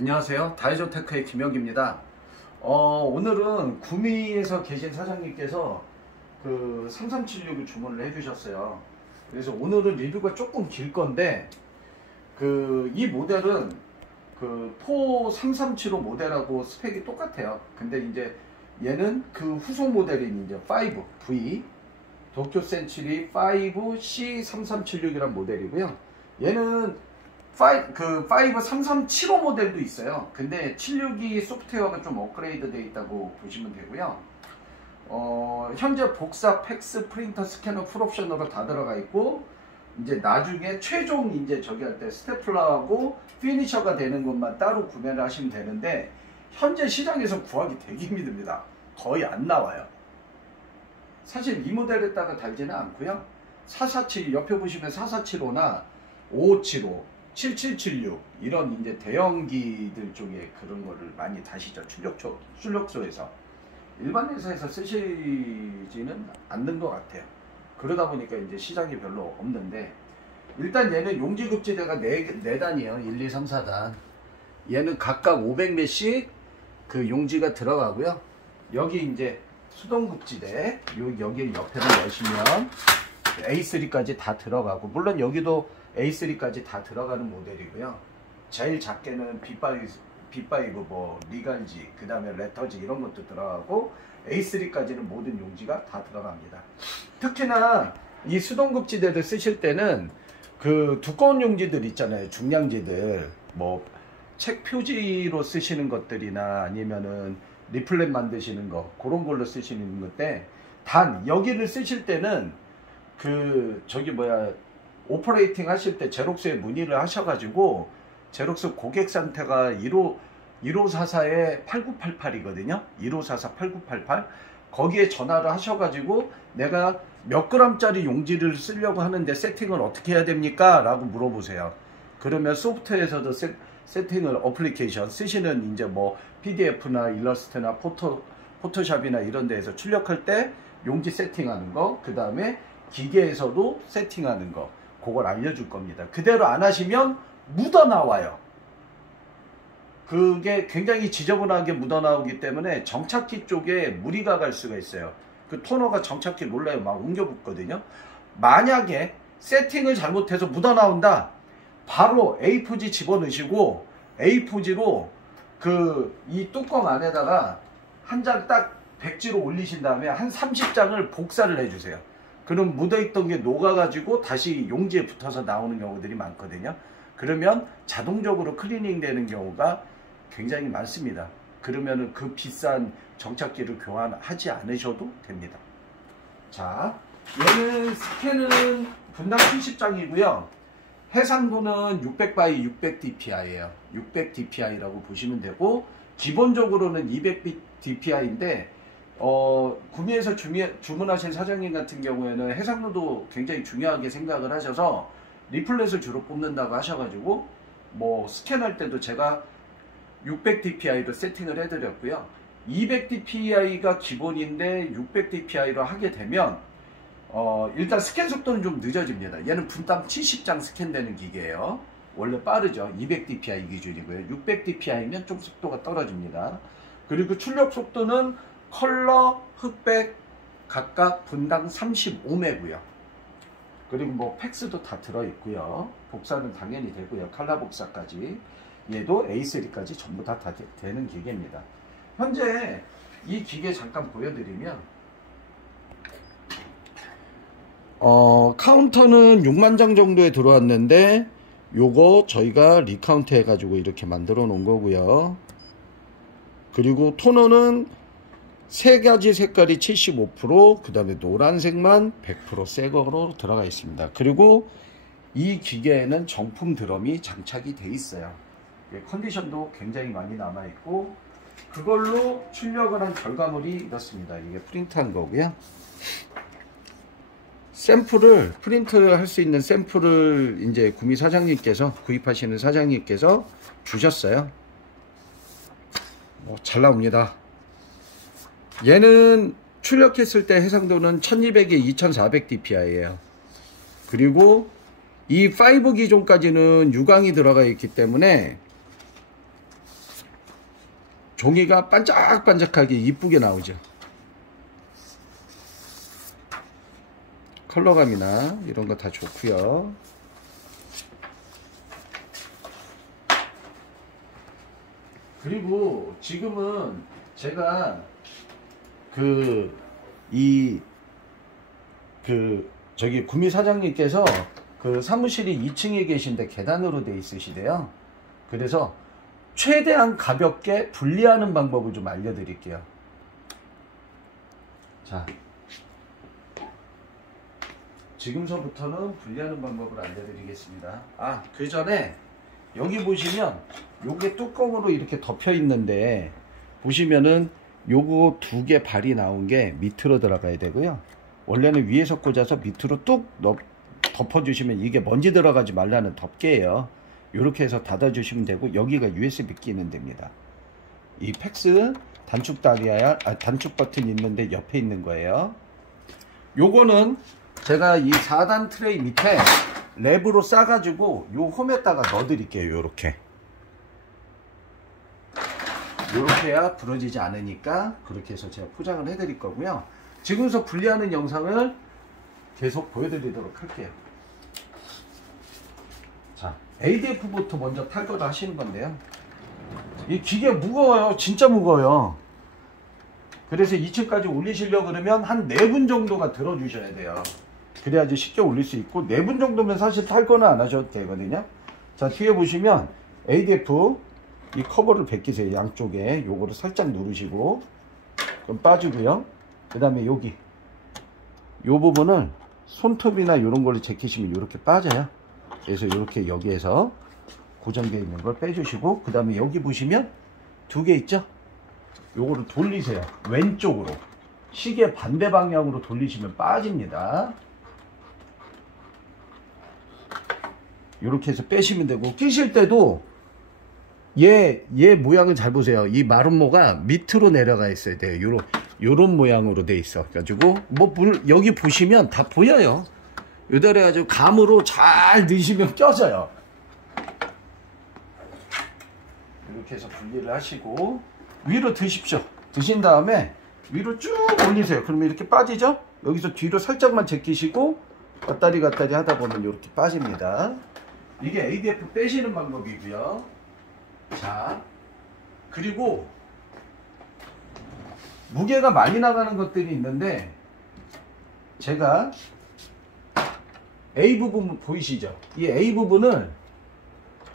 안녕하세요. 다이조테크의 김혁입니다. 오늘은 구미에서 계신 사장님께서 그 3376을 주문을 해주셨어요. 그래서 오늘은 리뷰가 조금 길 건데 이 모델은 포 3375 모델하고 스펙이 똑같아요. 근데 이제 얘는 그 후속 모델인 이제 5V 도쿄 센츄리 5C3376이란 모델이고요. 얘는 3375 모델도 있어요. 근데 76이 소프트웨어가 좀 업그레이드 되어 있다고 보시면 되고요. 현재 복사, 팩스, 프린터, 스캐너 풀옵션으로 다 들어가 있고, 이제 나중에 최종 이제 저기 할 때 스테플러하고 피니셔가 되는 것만 따로 구매를 하시면 되는데, 현재 시장에서 구하기 되게 힘듭니다. 거의 안 나와요. 사실 이 모델에다가 달지는 않고요. 4472 옆에 보시면 4475나 5575 7776 이런 이제 대형기들 쪽에 그런 거를 많이 다시죠. 출력소에서 일반 회사에서 쓰시지는 않는 것 같아요. 그러다 보니까 이제 시장이 별로 없는데, 일단 얘는 용지급지대가 4단이에요. 1, 2, 3, 4단. 얘는 각각 500매씩 그 용지가 들어가고요. 여기 이제 수동급지대 여기 옆에를 여시면 A3까지 다 들어가고, 물론 여기도 A3까지 다 들어가는 모델이고요. 제일 작게는 B5 뭐 리갈지, 그 다음에 레터지 이런 것도 들어가고, A3까지는 모든 용지가 다 들어갑니다. 특히나 이 수동급지대를 쓰실 때는 그 두꺼운 용지들 있잖아요. 중량지들 뭐 책 표지로 쓰시는 것들이나 아니면은 리플렛 만드시는 거, 그런 걸로 쓰시는 건데, 단 여기를 쓰실 때는 오퍼레이팅 하실 때 제록스에 문의를 하셔가지고, 제록스 고객 상태가 1544에 8988이거든요. 1544 8988 거기에 전화를 하셔가지고 내가 몇 그램짜리 용지를 쓰려고 하는데 세팅을 어떻게 해야 됩니까? 라고 물어보세요. 그러면 소프트웨어에서도 세팅을 어플리케이션 쓰시는 이제 뭐 PDF나 일러스트나 포토샵이나 이런 데에서 출력할 때 용지 세팅하는 거, 그 다음에 기계에서도 세팅하는 거, 그걸 알려줄 겁니다. 그대로 안 하시면 묻어나와요. 그게 굉장히 지저분하게 묻어나오기 때문에 정착기 쪽에 무리가 갈 수가 있어요. 그 토너가 정착기 몰라요. 막 옮겨 붙거든요. 만약에 세팅을 잘못해서 묻어나온다, 바로 A4지 집어넣으시고 A4지로 이 뚜껑 안에다가 한 장 딱 백지로 올리신 다음에 한 30장을 복사를 해주세요. 그럼 묻어있던 게 녹아가지고 다시 용지에 붙어서 나오는 경우들이 많거든요. 그러면 자동적으로 클리닝 되는 경우가 굉장히 많습니다. 그러면은 그 비싼 정착기를 교환하지 않으셔도 됩니다. 자, 얘는 스캔은 분당 70장이고요. 해상도는 600by 600dpi예요. 600dpi라고 보시면 되고, 기본적으로는 200dpi인데 구미에서 주문하신 사장님 같은 경우에는 해상도도 굉장히 중요하게 생각을 하셔서 리플렛을 주로 뽑는다고 하셔가지고, 뭐 스캔할 때도 제가 600dpi로 세팅을 해드렸고요. 200dpi가 기본인데 600dpi로 하게 되면 일단 스캔 속도는 좀 늦어집니다. 얘는 분당 70장 스캔되는 기계예요. 원래 빠르죠. 200dpi 기준이고요. 600dpi면 좀 속도가 떨어집니다. 그리고 출력 속도는 컬러, 흑백 각각 분당 35매고요. 그리고 뭐 팩스도 다 들어있고요. 복사는 당연히 되고요. 칼라 복사까지. 얘도 A3까지 전부 다 되는 기계입니다. 현재 이 기계 잠깐 보여드리면, 카운터는 6만 장 정도에 들어왔는데, 요거 저희가 리카운트 해가지고 이렇게 만들어 놓은 거고요. 그리고 토너는 3가지 색깔이 75%, 그 다음에 노란색만 100% 새 거로 들어가 있습니다. 그리고 이 기계에는 정품 드럼이 장착이 돼 있어요. 컨디션도 굉장히 많이 남아 있고, 그걸로 출력을 한 결과물이 이렇습니다. 이게 프린트한 거고요. 샘플을 프린트할 수 있는 샘플을 이제 구미 사장님께서, 구입하시는 사장님께서 주셨어요. 잘 나옵니다. 얘는 출력했을 때 해상도는 1200에 2400dpi예요. 그리고 이 5 기종까지는 유광이 들어가 있기 때문에 종이가 반짝반짝하게 이쁘게 나오죠. 컬러감이나 이런 거 다 좋고요. 그리고 지금은 제가 저기 구미 사장님께서 그 사무실이 2층에 계신데 계단으로 돼 있으시대요. 그래서 최대한 가볍게 분리하는 방법을 좀 알려드릴게요. 자, 지금서부터는 분리하는 방법을 알려드리겠습니다. 아, 그 전에 여기 보시면 요게 뚜껑으로 이렇게 덮여 있는데 보시면은 요거 두 개 발이 나온 게 밑으로 들어가야 되고요. 원래는 위에서 꽂아서 밑으로 뚝 덮어주시면 이게 먼지 들어가지 말라는 덮개예요. 이렇게 해서 닫아주시면 되고 여기가 USB 끼는 데입니다. 이 팩스 단축 다리야, 단축 버튼 있는데 옆에 있는 거예요. 요거는 제가 이 4단 트레이 밑에 랩으로 싸가지고 요 홈에다가 넣어 드릴게요. 요렇게 해야 부러지지 않으니까 그렇게 해서 제가 포장을 해 드릴 거고요. 지금부터 분리하는 영상을 계속 보여드리도록 할게요. 자, ADF부터 먼저 탈거를 하시는 건데요. 이 기계 무거워요. 진짜 무거워요. 그래서 2층까지 올리시려고 그러면 한 4분 정도가 들어주셔야 돼요. 그래야지 쉽게 올릴 수 있고 4분 정도면 사실 탈거는 안 하셔도 되거든요. 자, 뒤에 보시면 ADF 이 커버를 벗기세요. 양쪽에 요거를 살짝 누르시고 그럼 빠지고요. 그 다음에 여기 요 부분을 손톱이나 이런 걸로 제끼시면 이렇게 빠져요. 그래서 이렇게 여기에서 고정되어 있는 걸 빼주시고 그 다음에 여기 보시면 두 개 있죠? 요거를 돌리세요. 왼쪽으로 시계 반대 방향으로 돌리시면 빠집니다. 이렇게 해서 빼시면 되고 끼실 때도 얘 모양을 잘 보세요. 이 마름모가 밑으로 내려가 있어야 돼요. 요런 모양으로 돼 있어 가지고 여기 보시면 다 보여요. 요대로 해가지고 감으로 잘 넣으시면 껴져요. 이렇게 해서 분리를 하시고 위로 드십시오. 드신 다음에 위로 쭉 올리세요. 그러면 이렇게 빠지죠? 여기서 뒤로 살짝만 제끼시고 갔다리 하다 보면 이렇게 빠집니다. 이게 ADF 빼시는 방법이고요. 자, 그리고 무게가 많이 나가는 것들이 있는데 제가 A 부분 보이시죠? 이 A 부분을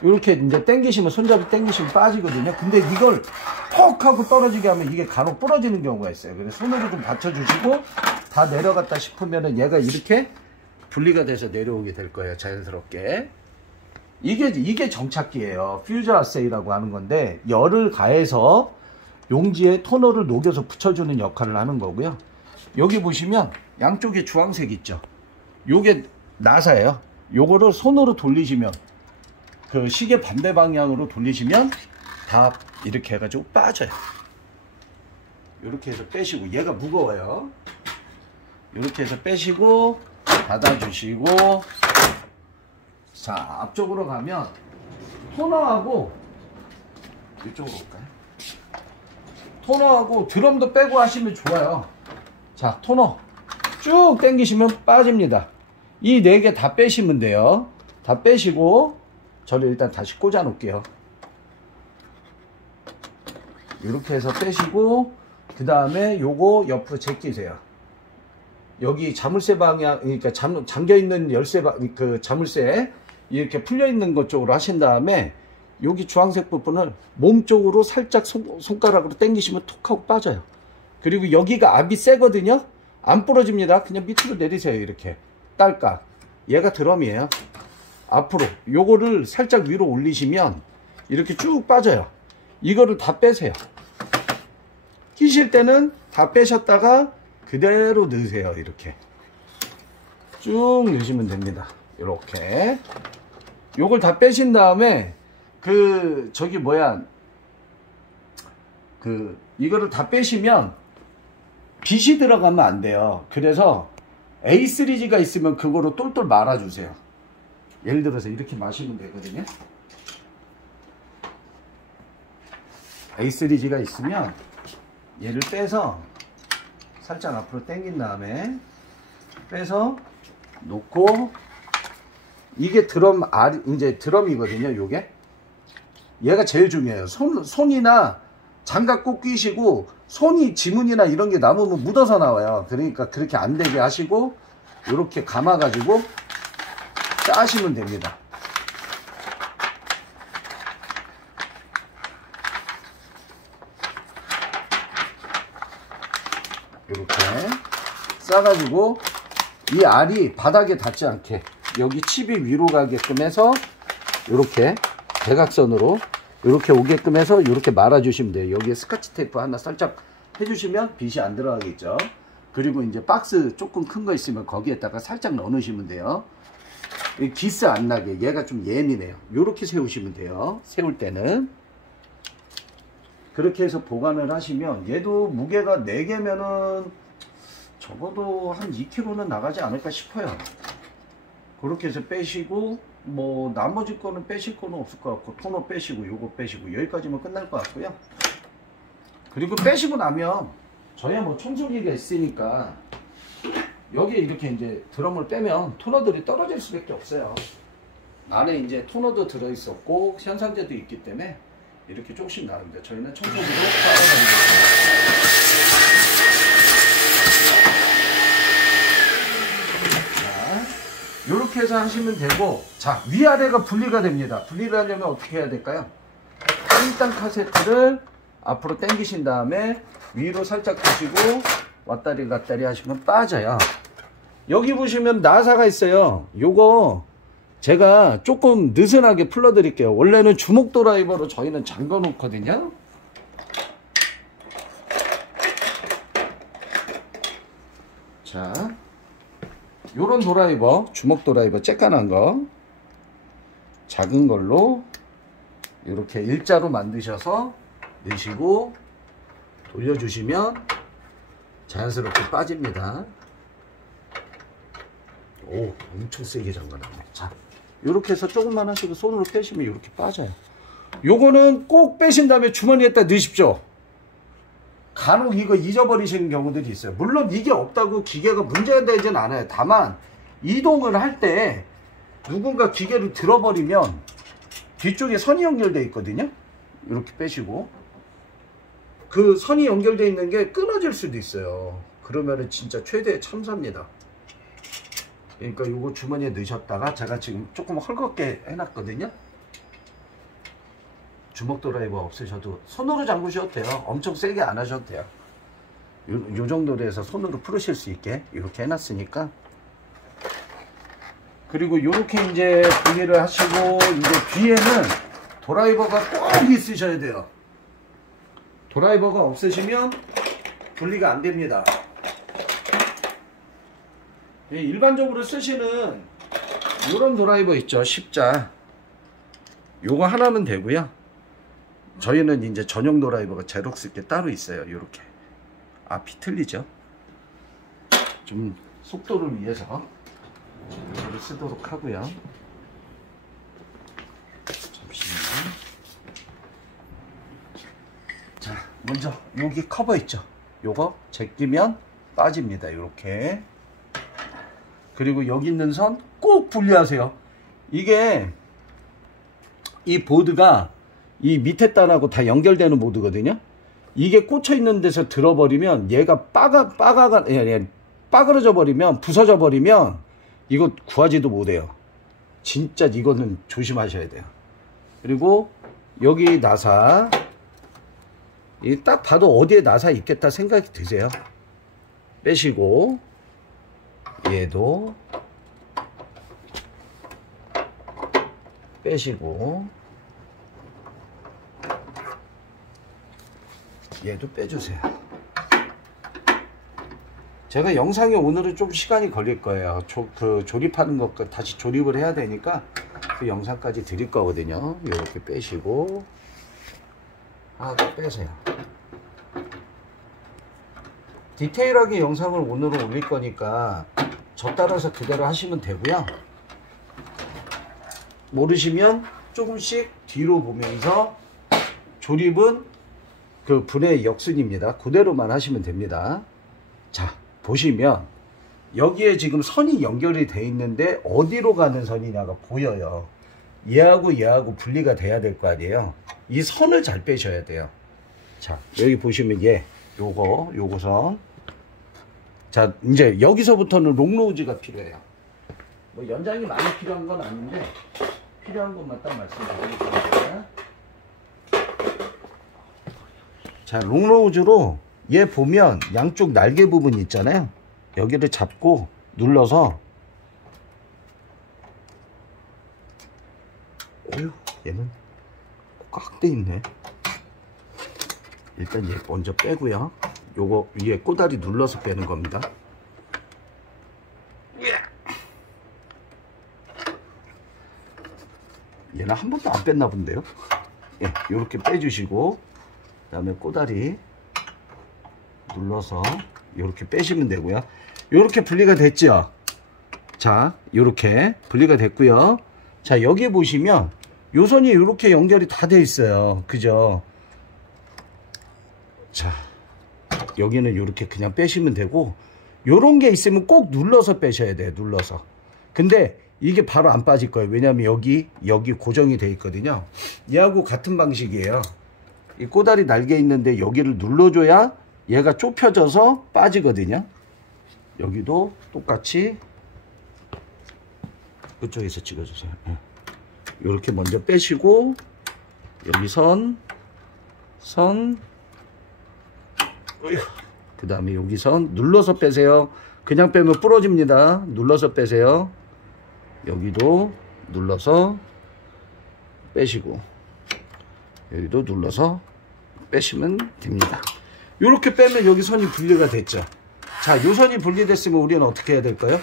이렇게 이제 당기시면 손잡이 당기시면 빠지거든요. 근데 이걸 퍽 하고 떨어지게 하면 이게 간혹 부러지는 경우가 있어요. 그래서 손으로 좀 받쳐주시고 다 내려갔다 싶으면은 얘가 이렇게 분리가 돼서 내려오게 될 거예요. 자연스럽게. 이게 정착기예요. 퓨즈 아세이라고 하는 건데 열을 가해서 용지에 토너를 녹여서 붙여주는 역할을 하는 거고요. 여기 보시면 양쪽에 주황색 있죠. 요게 나사예요. 요거를 손으로 돌리시면 그 시계 반대 방향으로 돌리시면 다 이렇게 해가지고 빠져요. 이렇게 해서 빼시고 얘가 무거워요. 이렇게 해서 빼시고 닫아주시고 자, 앞쪽으로 가면 토너하고 이쪽으로 올까요? 토너하고 드럼도 빼고 하시면 좋아요. 자, 토너 쭉 당기시면 빠집니다. 이 4개 다 빼시면 돼요. 다 빼시고 저를 일단 다시 꽂아 놓을게요. 이렇게 해서 빼시고 그 다음에 요거 옆으로 제끼세요. 여기 자물쇠 방향, 그러니까 잠겨 있는 열쇠 그 자물쇠 이렇게 풀려 있는 것 쪽으로 하신 다음에 여기 주황색 부분을 몸 쪽으로 살짝 손가락으로 당기시면 톡 하고 빠져요. 그리고 여기가 압이 세거든요. 안 부러집니다. 그냥 밑으로 내리세요. 이렇게 딸깍. 얘가 드럼이에요. 앞으로 요거를 살짝 위로 올리시면 이렇게 쭉 빠져요. 이거를 다 빼세요. 끼실 때는 다 빼셨다가 그대로 넣으세요. 이렇게 쭉 넣으시면 됩니다. 이렇게 요걸 다 빼신 다음에 이거를 다 빼시면 빛이 들어가면 안 돼요. 그래서 A3G가 있으면 그거로 똘똘 말아주세요. 예를 들어서 이렇게 마시면 되거든요. A3G가 있으면 얘를 빼서 살짝 앞으로 당긴 다음에 빼서 놓고, 이게 이제 드럼이거든요. 요게 얘가 제일 중요해요. 손이나 장갑 꼭 끼시고, 손이 지문이나 이런 게 남으면 묻어서 나와요. 그러니까 그렇게 안 되게 하시고 이렇게 감아 가지고 짜시면 됩니다. 이렇게 싸가지고 이 알이 바닥에 닿지 않게 여기 칩이 위로 가게끔 해서 이렇게 대각선으로 이렇게 오게끔 해서 이렇게 말아주시면 돼요. 여기에 스카치 테이프 하나 살짝 해주시면 빛이 안 들어가겠죠. 그리고 이제 박스 조금 큰 거 있으면 거기에다가 살짝 넣으시면 돼요. 기스 안 나게. 얘가 좀 예민해요. 이렇게 세우시면 돼요. 세울 때는 그렇게 해서 보관을 하시면, 얘도 무게가 4개면은 적어도 한 2kg는 나가지 않을까 싶어요. 그렇게 해서 빼시고, 뭐 나머지 거는 빼실 거는 없을 것 같고, 토너 빼시고 요거 빼시고 여기까지만 끝날 것 같고요. 그리고 빼시고 나면 저희야 뭐 청소기가 있으니까 여기에 이렇게 이제 드럼을 빼면 토너들이 떨어질 수밖에 없어요. 안에 이제 토너도 들어있었고 현상제도 있기 때문에 이렇게 조금씩 나옵니다. 저희는 청소기로 빨아가지고, 이렇게 해서 하시면 되고, 자, 위아래가 분리가 됩니다. 분리를 하려면 어떻게 해야 될까요? 1단 카세트를 앞으로 당기신 다음에 위로 살짝 드시고 왔다리 갔다리 하시면 빠져요. 여기 보시면 나사가 있어요. 요거 제가 조금 느슨하게 풀어 드릴게요. 원래는 주먹 드라이버로 저희는 잠궈 놓거든요. 자, 요런 드라이버, 주먹 드라이버 쬐깐한 거 작은 걸로 이렇게 일자로 만드셔서 넣으시고 돌려주시면 자연스럽게 빠집니다. 오, 엄청 세게 잠가놨네. 자, 이렇게 해서 조금만 하시고 손으로 빼시면 이렇게 빠져요. 요거는 꼭 빼신 다음에 주머니에다 넣으십시오. 간혹 이거 잊어버리시는 경우들이 있어요. 물론 이게 없다고 기계가 문제가 되진 않아요. 다만 이동을 할 때 누군가 기계를 들어버리면 뒤쪽에 선이 연결되어 있거든요. 이렇게 빼시고, 그 선이 연결되어 있는 게 끊어질 수도 있어요. 그러면은 진짜 최대의 참사입니다. 그러니까 요거 주머니에 넣으셨다가, 제가 지금 조금 헐겁게 해놨거든요. 주먹 드라이버 없으셔도 손으로 잠그셔도 돼요. 엄청 세게 안 하셔도 돼요. 요 정도로 해서 손으로 풀으실 수 있게 이렇게 해놨으니까. 그리고 요렇게 이제 분리를 하시고, 이제 뒤에는 드라이버가 꼭 있으셔야 돼요. 드라이버가 없으시면 분리가 안 됩니다. 일반적으로 쓰시는 요런 드라이버 있죠, 십자. 요거 하나면 되고요. 저희는 이제 전용 드라이버가 제록스 게 따로 있어요. 요렇게 앞이 틀리죠. 좀 속도를 위해서 이거를 쓰도록 하고요. 잠시만요. 자, 먼저 여기 커버 있죠. 요거 제끼면 빠집니다. 요렇게. 그리고 여기 있는 선 꼭 분리하세요. 이게 이 보드가 이 밑에 단하고 다 연결되는 보드거든요. 이게 꽂혀 있는 데서 들어버리면 얘가 빠그러져 버리면, 부서져 버리면 이거 구하지도 못해요. 진짜 이거는 조심하셔야 돼요. 그리고 여기 나사, 딱 봐도 어디에 나사 있겠다 생각이 드세요. 빼시고, 얘도 빼시고, 얘도 빼주세요. 제가 영상이 오늘은 좀 시간이 걸릴 거예요. 조립하는 것 다시 조립을 해야 되니까 그 영상까지 드릴 거거든요. 이렇게 빼시고, 하나 더 빼세요. 디테일하게 영상을 오늘은 올릴 거니까 저 따라서 그대로 하시면 되고요. 모르시면 조금씩 뒤로 보면서 조립은 그 분해 역순입니다. 그대로만 하시면 됩니다. 자, 보시면 여기에 지금 선이 연결이 돼 있는데 어디로 가는 선이냐가 보여요. 얘하고 얘하고 분리가 돼야 될 거 아니에요. 이 선을 잘 빼셔야 돼요. 자, 여기 보시면 요거 선. 자, 이제 여기서부터는 롱로우즈가 필요해요. 뭐 연장이 많이 필요한 건 아닌데 필요한 것만 딱 말씀드리겠습니다. 자, 롱로우즈로 얘 보면 양쪽 날개 부분 있잖아요. 여기를 잡고 눌러서, 어휴, 얘는 꽉 돼 있네. 일단 얘 먼저 빼고요. 요거 위에 꼬다리 눌러서 빼는 겁니다. 얘는 한 번도 안 뺐나 본데요. 예, 요렇게 빼주시고, 그 다음에 꼬다리 눌러서 요렇게 빼시면 되고요. 요렇게 분리가 됐죠. 자, 요렇게 분리가 됐고요. 자, 여기 보시면 요 선이 요렇게 연결이 다 돼 있어요. 그죠? 자, 여기는 요렇게 그냥 빼시면 되고, 요런 게 있으면 꼭 눌러서 빼셔야 돼요. 눌러서. 근데 이게 바로 안 빠질 거예요. 왜냐면 여기 고정이 돼 있거든요. 얘하고 같은 방식이에요. 이 꼬다리 날개 있는데 여기를 눌러줘야 얘가 좁혀져서 빠지거든요. 여기도 똑같이 그쪽에서 찍어주세요. 이렇게 먼저 빼시고, 여기 그 다음에 여기 선 눌러서 빼세요. 그냥 빼면 부러집니다. 눌러서 빼세요. 여기도 눌러서 빼시고, 여기도 눌러서 빼시면 됩니다. 이렇게 빼면 여기 선이 분리가 됐죠. 자, 요 선이 분리됐으면 우리는 어떻게 해야 될까요?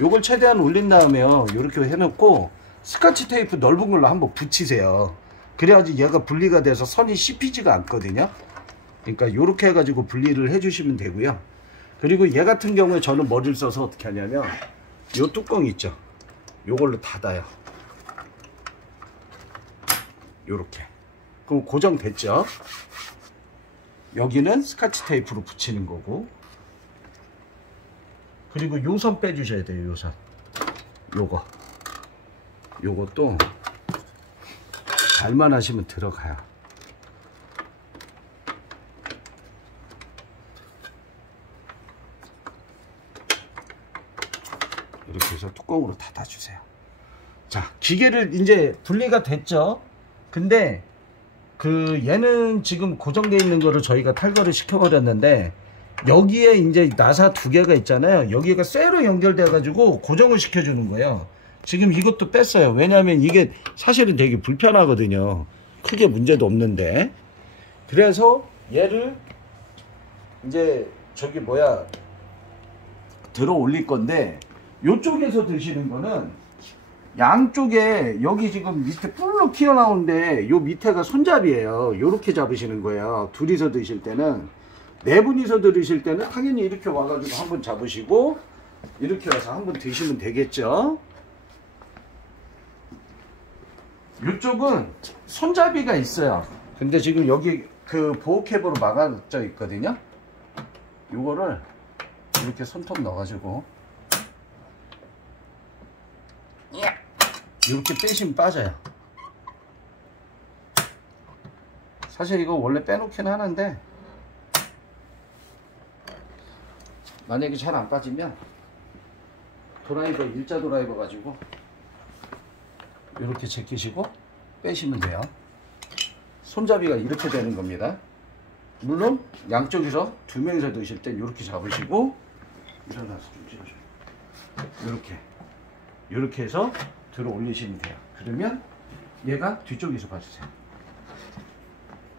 요걸 최대한 올린 다음에요, 이렇게 해놓고 스카치 테이프 넓은 걸로 한번 붙이세요. 그래야지 얘가 분리가 돼서 선이 씹히지가 않거든요. 그러니까 이렇게 해가지고 분리를 해주시면 되고요. 그리고 얘 같은 경우에 저는 머리를 써서 어떻게 하냐면, 요 뚜껑 있죠, 요걸로 닫아요. 요렇게. 그럼 고정됐죠. 여기는 스카치 테이프로 붙이는 거고, 그리고 요 선 빼주셔야 돼요. 요 선, 요것도 잘만 하시면 들어가요. 이렇게 해서 뚜껑으로 닫아주세요. 자, 기계를 이제 분리가 됐죠. 근데 얘는 지금 고정되어 있는 거를 저희가 탈거를 시켜버렸는데, 여기에 이제 나사 두 개가 있잖아요. 여기가 쇠로 연결돼 가지고 고정을 시켜주는 거예요. 지금 이것도 뺐어요. 왜냐하면 이게 사실은 되게 불편하거든요. 크게 문제도 없는데. 그래서 얘를 이제 들어 올릴 건데, 요쪽에서 드시는 거는 양쪽에 여기 지금 밑에 뿔로 튀어나오는데 요 밑에가 손잡이에요. 요렇게 잡으시는 거예요. 둘이서 드실 때는. 네 분이서 드실 때는 당연히 이렇게 와가지고 한번 잡으시고 이렇게 와서 한번 드시면 되겠죠. 이쪽은 손잡이가 있어요. 근데 지금 여기 그 보호캡으로 막아져 있거든요. 요거를 이렇게 손톱 넣어가지고 이렇게 빼시면 빠져요. 사실 이거 원래 빼놓긴 하는데, 만약에 잘 안 빠지면 드라이버, 일자 드라이버 가지고 이렇게 제끼시고 빼시면 돼요. 손잡이가 이렇게 되는 겁니다. 물론 양쪽에서 두 명이서 드실 땐 이렇게 잡으시고, 일어나서 좀 찍어줘요. 이렇게 해서 들어 올리시면 돼요. 그러면 얘가 뒤쪽에서 봐주세요.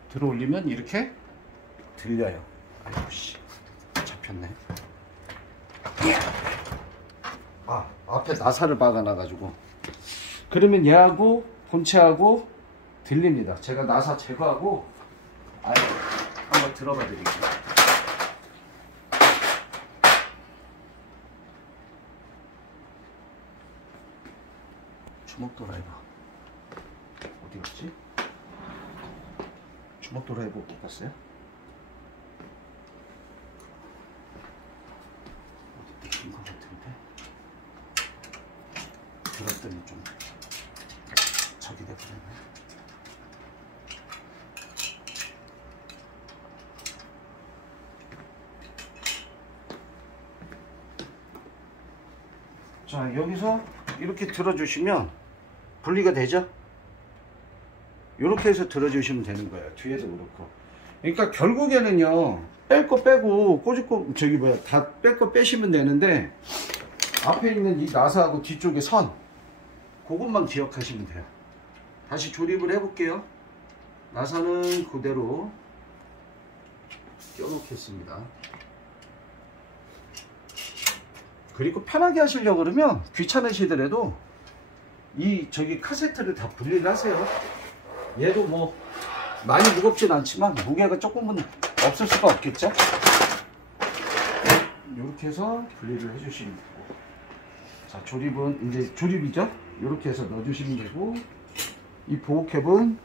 들어 올리면 이렇게 들려요. 아이고 씨, 잡혔네. 아, 앞에 나사를 박아놔가지고. 그러면 얘하고 본체하고 들립니다. 제가 나사 제거하고 한번 들어봐 드릴게요. 주먹 드라이버 어디 갔지? 주먹 드라이버 못 봤어요? 자, 여기서 이렇게 들어주시면 분리가 되죠? 이렇게 해서 들어주시면 되는 거예요. 뒤에도 그렇고. 그러니까 결국에는요, 뺄 거 빼고 꽂을 거 저기 뭐야 다 뺄 거 빼시면 되는데, 앞에 있는 이 나사하고 뒤쪽에 선, 그것만 기억하시면 돼요. 다시 조립을 해볼게요. 나사는 그대로 껴놓겠습니다. 그리고 편하게 하시려고 그러면 귀찮으시더라도 이 저기 카세트를 다 분리를 하세요. 얘도 뭐 많이 무겁진 않지만 무게가 조금은 없을 수가 없겠죠. 이렇게 해서 분리를 해주시면 되고, 자, 조립은 이제 조립이죠. 이렇게 해서 넣어주시면 되고, 이 보호캡은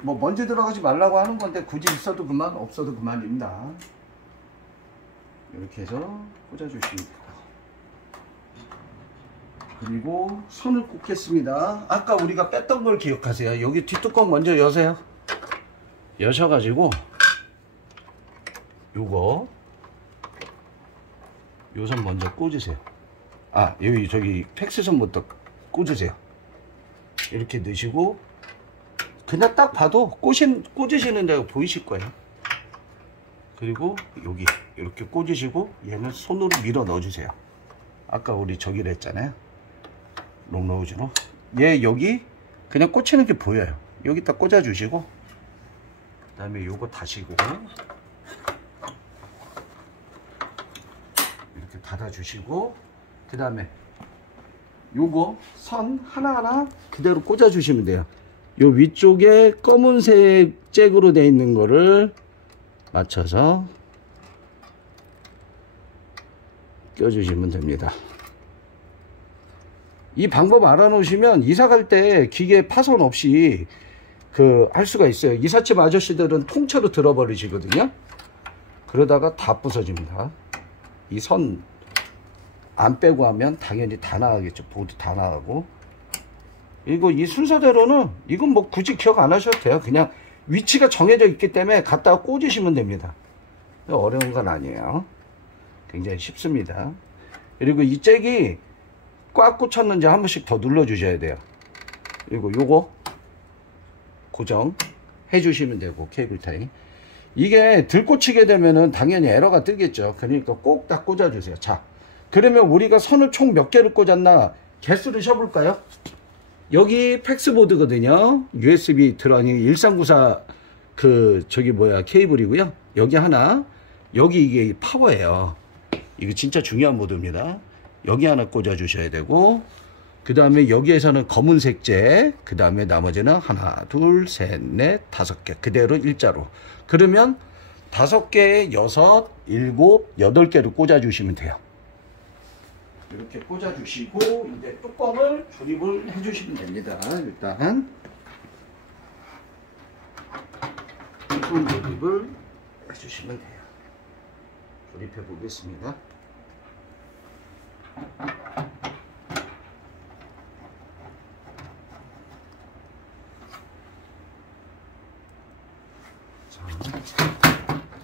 뭐 먼지 들어가지 말라고 하는 건데 굳이 있어도 그만 없어도 그만입니다. 이렇게 해서 꽂아주시면 되고, 그리고 손을 꽂겠습니다. 아까 우리가 뺐던 걸 기억하세요. 여기 뒷뚜껑 먼저 여세요. 여셔가지고 요거 요 선 먼저 꽂으세요. 아, 여기 저기 팩스선부터 꽂으세요. 이렇게 넣으시고, 그냥 딱 봐도 꽂으시는 데가 보이실 거예요. 그리고 여기 이렇게 꽂으시고, 얘는 손으로 밀어 넣어주세요. 아까 우리 저기로 했잖아요. 롱노우즈로. 얘 여기 그냥 꽂히는 게 보여요. 여기 딱 꽂아주시고, 그 다음에 요거 다시고 이렇게 닫아주시고, 그 다음에 요거 선 하나하나 그대로 꽂아주시면 돼요. 요 위쪽에 검은색 잭으로 되어 있는 거를 맞춰서 껴주시면 됩니다. 이 방법 알아놓으시면 이사 갈 때 기계 파손 없이 할 수가 있어요. 이삿짐 아저씨들은 통째로 들어버리시거든요. 그러다가 다 부서집니다. 이 선 안 빼고 하면 당연히 다 나가겠죠. 보드 다 나가고. 이 순서대로는 이건 뭐 굳이 기억 안 하셔도 돼요. 그냥 위치가 정해져 있기 때문에 갖다가 꽂으시면 됩니다. 어려운 건 아니에요. 굉장히 쉽습니다. 그리고 이 잭이 꽉 꽂혔는지 한 번씩 더 눌러 주셔야 돼요. 그리고 요거 고정 해 주시면 되고, 케이블 타이. 이게 들꽂히게 되면은 당연히 에러가 뜨겠죠. 그러니까 꼭 딱 꽂아 주세요. 자, 그러면 우리가 선을 총 몇 개를 꽂았나 개수를 쉬어볼까요? 여기 팩스보드거든요. USB 들어가는 1394 케이블이고요. 여기 하나, 여기 이게 파워예요. 이거 진짜 중요한 모드입니다. 여기 하나 꽂아 주셔야 되고, 그 다음에 여기에서는 검은색 재, 그 다음에 나머지는 하나, 둘, 셋, 넷, 5개 그대로 일자로. 그러면 5개, 6, 7, 8개를 꽂아 주시면 돼요. 이렇게 꽂아 주시고, 이제 뚜껑을 조립을 해 주시면 됩니다. 일단 뚜껑 조립을 해 주시면 돼요. 조립해 보겠습니다. 자,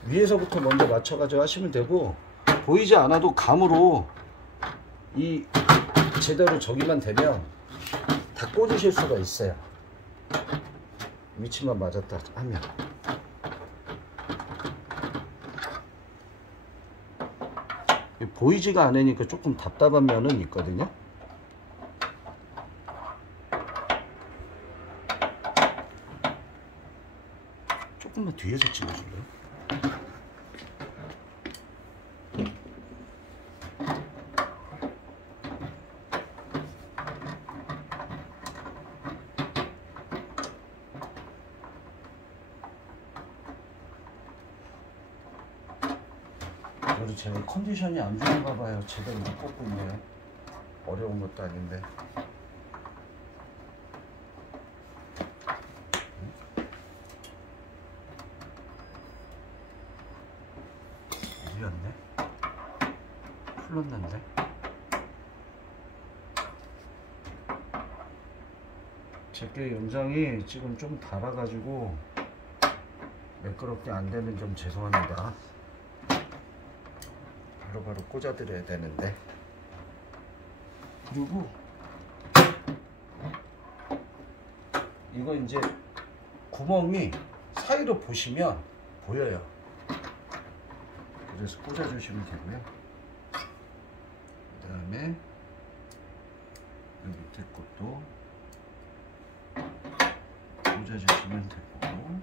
위에서부터 먼저 맞춰가지고 하시면 되고, 보이지 않아도 감으로 이 제대로 저기만 되면 다 꽂으실 수가 있어요. 위치만 맞았다 하면. 보이지가 않으니까 조금 답답한 면은 있거든요. 조금만 뒤에서 찍어줄래요? 그래도 제가 컨디션이 안 좋은가 봐요. 제대로 못 꽂고 있네요. 어려운 것도 아닌데. 어디였네? 풀렀는데? 제게 연장이 지금 좀 닳아가지고 매끄럽게 안 되는 점 죄송합니다. 바로바로 꽂아드려야 되는데. 그리고 이거 이제 구멍이 사이로 보시면 보여요. 그래서 꽂아주시면 되고요. 그 다음에 이 밑에 것도 꽂아주시면 되고,